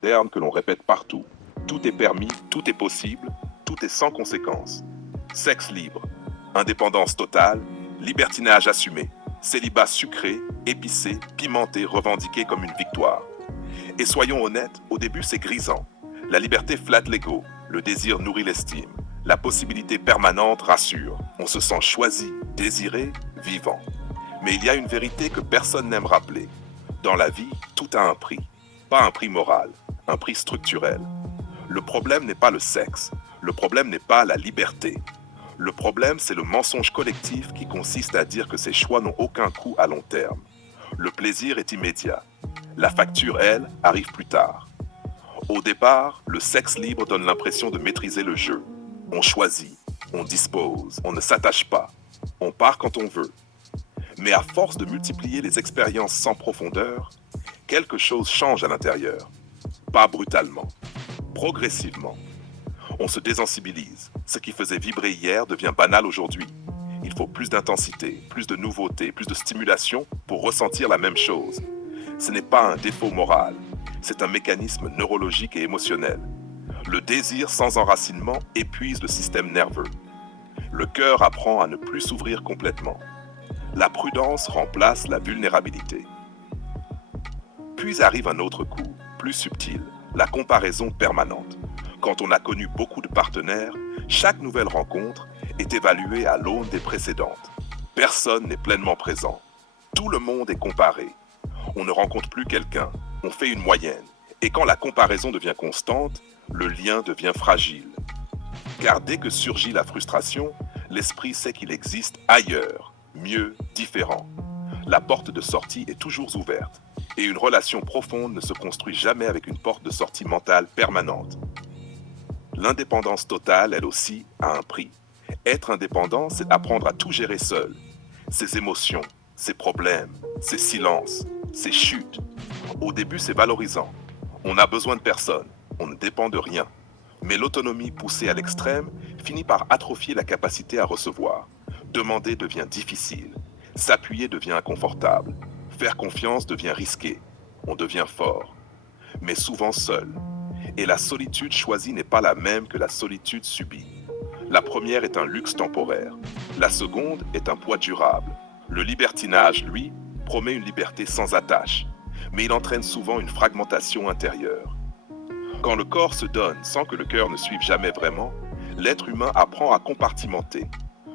Terme que l'on répète partout. Tout est permis, tout est possible, tout est sans conséquence. Sexe libre, indépendance totale, libertinage assumé, célibat sucré, épicé, pimenté, revendiqué comme une victoire. Et soyons honnêtes, au début c'est grisant. La liberté flatte l'ego, le désir nourrit l'estime, la possibilité permanente rassure. On se sent choisi, désiré, vivant. Mais il y a une vérité que personne n'aime rappeler. Dans la vie, tout a un prix. Pas un prix moral, un prix structurel. Le problème n'est pas le sexe, le problème n'est pas la liberté. Le problème, c'est le mensonge collectif qui consiste à dire que ces choix n'ont aucun coût à long terme. Le plaisir est immédiat. La facture, elle, arrive plus tard. Au départ, le sexe libre donne l'impression de maîtriser le jeu. On choisit, on dispose, on ne s'attache pas. On part quand on veut. Mais à force de multiplier les expériences sans profondeur, quelque chose change à l'intérieur. Pas brutalement, progressivement. On se désensibilise. Ce qui faisait vibrer hier devient banal aujourd'hui. Il faut plus d'intensité, plus de nouveauté, plus de stimulation pour ressentir la même chose. Ce n'est pas un défaut moral, c'est un mécanisme neurologique et émotionnel. Le désir sans enracinement épuise le système nerveux. Le cœur apprend à ne plus s'ouvrir complètement. La prudence remplace la vulnérabilité. Puis arrive un autre coup, plus subtil, la comparaison permanente. Quand on a connu beaucoup de partenaires, chaque nouvelle rencontre est évaluée à l'aune des précédentes. Personne n'est pleinement présent. Tout le monde est comparé. On ne rencontre plus quelqu'un, on fait une moyenne. Et quand la comparaison devient constante, le lien devient fragile. Car dès que surgit la frustration, l'esprit sait qu'il existe ailleurs, mieux, différent. La porte de sortie est toujours ouverte. Et une relation profonde ne se construit jamais avec une porte de sortie mentale permanente. L'indépendance totale, elle aussi, a un prix. Être indépendant, c'est apprendre à tout gérer seul. Ses émotions, ses problèmes, ses silences, ses chutes. Au début, c'est valorisant. On n'a besoin de personne, on ne dépend de rien. Mais l'autonomie poussée à l'extrême finit par atrophier la capacité à recevoir. Demander devient difficile. S'appuyer devient inconfortable. Faire confiance devient risqué. On devient fort. Mais souvent seul. Et la solitude choisie n'est pas la même que la solitude subie. La première est un luxe temporaire. La seconde est un poids durable. Le libertinage, lui, promet une liberté sans attache. Mais il entraîne souvent une fragmentation intérieure. Quand le corps se donne sans que le cœur ne suive jamais vraiment, l'être humain apprend à compartimenter.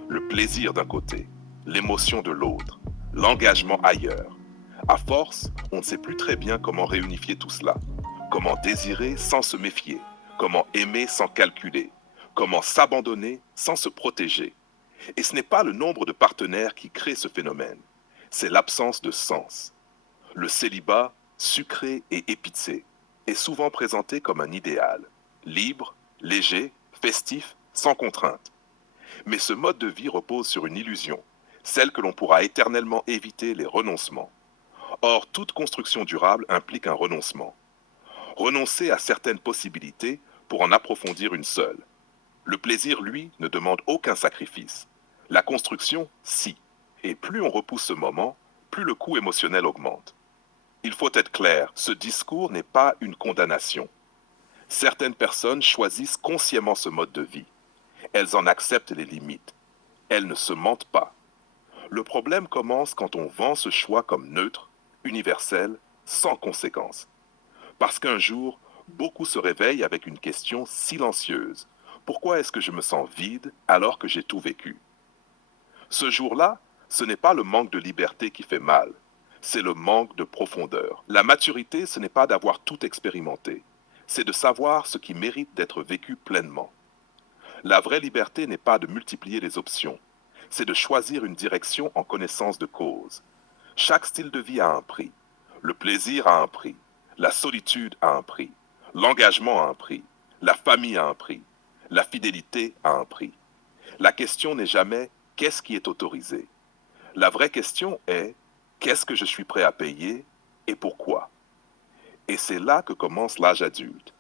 Le plaisir d'un côté, l'émotion de l'autre, l'engagement ailleurs. À force, on ne sait plus très bien comment réunifier tout cela. Comment désirer sans se méfier. Comment aimer sans calculer. Comment s'abandonner sans se protéger. Et ce n'est pas le nombre de partenaires qui crée ce phénomène. C'est l'absence de sens. Le célibat, sucré et épicé, est souvent présenté comme un idéal. Libre, léger, festif, sans contrainte. Mais ce mode de vie repose sur une illusion, celle que l'on pourra éternellement éviter les renoncements. Or, toute construction durable implique un renoncement. Renoncer à certaines possibilités pour en approfondir une seule. Le plaisir, lui, ne demande aucun sacrifice. La construction, si. Et plus on repousse ce moment, plus le coût émotionnel augmente. Il faut être clair, ce discours n'est pas une condamnation. Certaines personnes choisissent consciemment ce mode de vie. Elles en acceptent les limites. Elles ne se mentent pas. Le problème commence quand on vend ce choix comme neutre, universel, sans conséquence. Parce qu'un jour, beaucoup se réveillent avec une question silencieuse. Pourquoi est-ce que je me sens vide alors que j'ai tout vécu? Ce jour-là, ce n'est pas le manque de liberté qui fait mal, c'est le manque de profondeur. La maturité, ce n'est pas d'avoir tout expérimenté, c'est de savoir ce qui mérite d'être vécu pleinement. La vraie liberté n'est pas de multiplier les options, c'est de choisir une direction en connaissance de cause. Chaque style de vie a un prix. Le plaisir a un prix. La solitude a un prix. L'engagement a un prix. La famille a un prix. La fidélité a un prix. La question n'est jamais qu'est-ce qui est autorisé. La vraie question est qu'est-ce que je suis prêt à payer et pourquoi. Et c'est là que commence l'âge adulte.